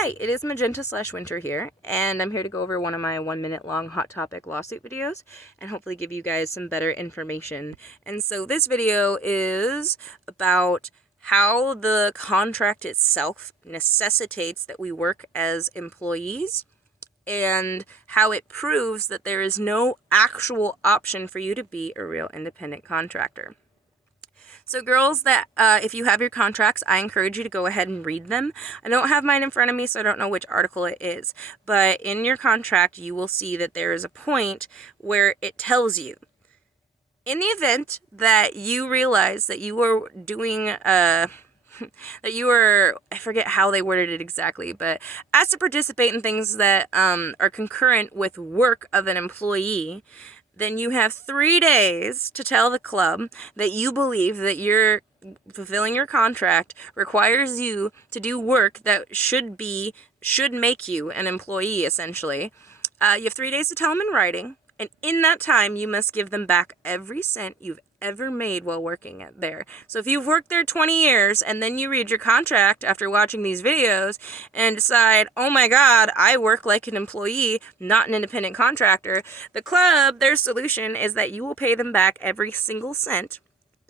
Hi, it is Magenta/Winter here, and I'm here to go over one of my 1 minute long hot topic lawsuit videos and hopefully give you guys some better information. And so this video is about how the contract itself necessitates that we work as employees and how it proves that there is no actual option for you to be a real independent contractor. So girls, if you have your contracts, I encourage you to go ahead and read them. I don't have mine in front of me, so I don't know which article it is. But in your contract, you will see that there is a point where it tells you, in the event that you realize that you were doing I forget how they worded it exactly, but asked to participate in things that are concurrent with work of an employee, then you have 3 days to tell the club that you believe that you're fulfilling your contract requires you to do work that should make you an employee, essentially. You have 3 days to tell them in writing, and in that time, you must give them back every cent you've ever made while working there. So if you've worked there 20 years and then you read your contract after watching these videos and decide, oh my god, I work like an employee, not an independent contractor, the club, their solution is that you will pay them back every single cent.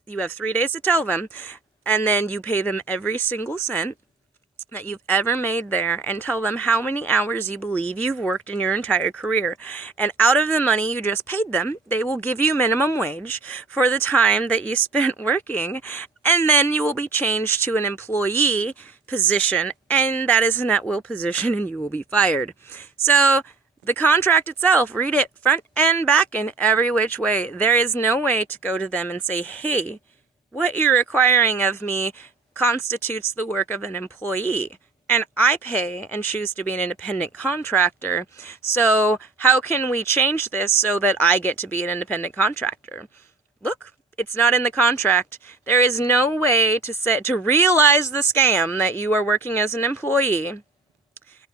You have 3 days to tell them, and then you pay them every single cent that you've ever made there and tell them how many hours you believe you've worked in your entire career. And out of the money you just paid them, they will give you minimum wage for the time that you spent working, and then you will be changed to an employee position, and that is an at-will position, and you will be fired. So the contract itself, read it front and back in every which way. There is no way to go to them and say, hey, what you're requiring of me constitutes the work of an employee, and I pay and choose to be an independent contractor, so how can we change this so that I get to be an independent contractor? Look, it's not in the contract. There is no way to realize the scam that you are working as an employee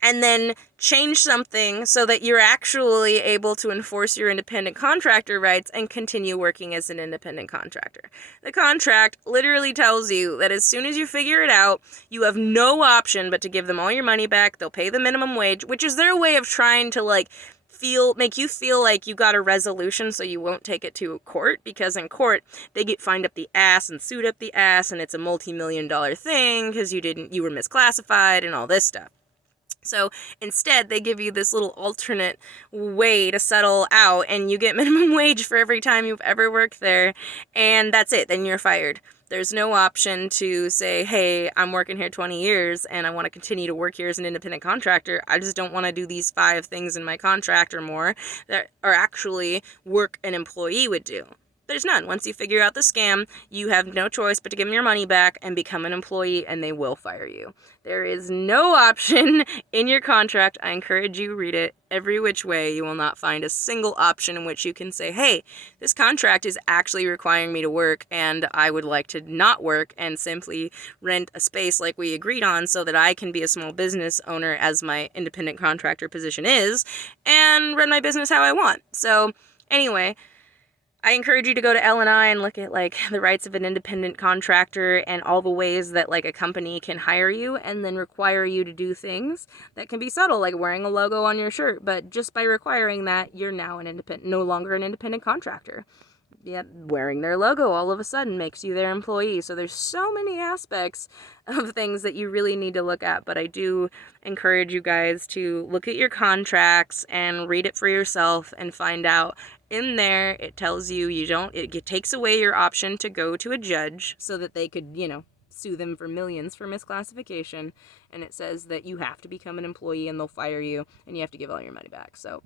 and then change something so that you're actually able to enforce your independent contractor rights and continue working as an independent contractor. The contract literally tells you that as soon as you figure it out, you have no option but to give them all your money back. They'll pay the minimum wage, which is their way of trying to make you feel like you got a resolution so you won't take it to court, because in court they get fined up the ass and sued up the ass, and it's a multi-million-dollar thing because you were misclassified and all this stuff. So instead, they give you this little alternate way to settle out, and you get minimum wage for every time you've ever worked there, and that's it. Then you're fired. There's no option to say, hey, I'm working here 20 years, and I want to continue to work here as an independent contractor. I just don't want to do these 5 things in my contract or more that are actually work an employee would do. There's none. Once you figure out the scam, you have no choice but to give them your money back and become an employee, and they will fire you. There is no option in your contract. I encourage you to read it every which way. You will not find a single option in which you can say, hey, this contract is actually requiring me to work, and I would like to not work and simply rent a space like we agreed on so that I can be a small business owner, as my independent contractor position is, and run my business how I want. So anyway, I encourage you to go to L&I and look at the rights of an independent contractor and all the ways that a company can hire you and then require you to do things that can be subtle, like wearing a logo on your shirt. But just by requiring that, you're now no longer an independent contractor. Yet wearing their logo all of a sudden makes you their employee. So there's so many aspects of things that you really need to look at. But I do encourage you guys to look at your contracts and read it for yourself and find out. In there, it tells you it takes away your option to go to a judge so that they could, sue them for millions for misclassification. And it says that you have to become an employee and they'll fire you and you have to give all your money back. So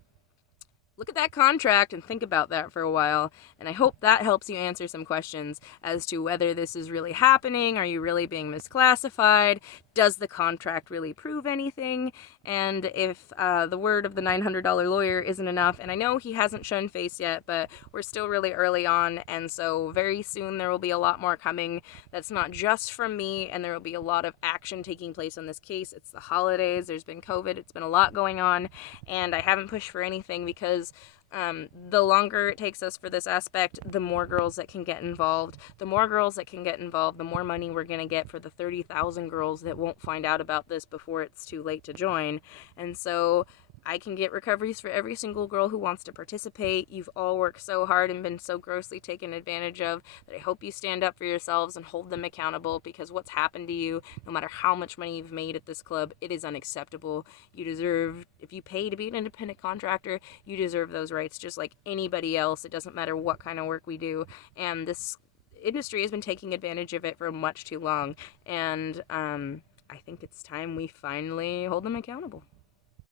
look at that contract and think about that for a while, and I hope that helps you answer some questions as to whether this is really happening. Are you really being misclassified? Does the contract really prove anything? And if the word of the $900 lawyer isn't enough, and I know he hasn't shown face yet, but we're still really early on, and so very soon there will be a lot more coming that's not just from me, and there will be a lot of action taking place on this case. It's the holidays, there's been COVID, it's been a lot going on, and I haven't pushed for anything because because the longer it takes us for this aspect, the more girls that can get involved. The more girls that can get involved, the more money we're going to get for the 30,000 girls that won't find out about this before it's too late to join. And so I can get recoveries for every single girl who wants to participate. You've all worked so hard and been so grossly taken advantage of that I hope you stand up for yourselves and hold them accountable, because what's happened to you, no matter how much money you've made at this club, it is unacceptable. You deserve, if you pay to be an independent contractor, you deserve those rights just like anybody else. It doesn't matter what kind of work we do. And this industry has been taking advantage of it for much too long. And I think it's time we finally hold them accountable.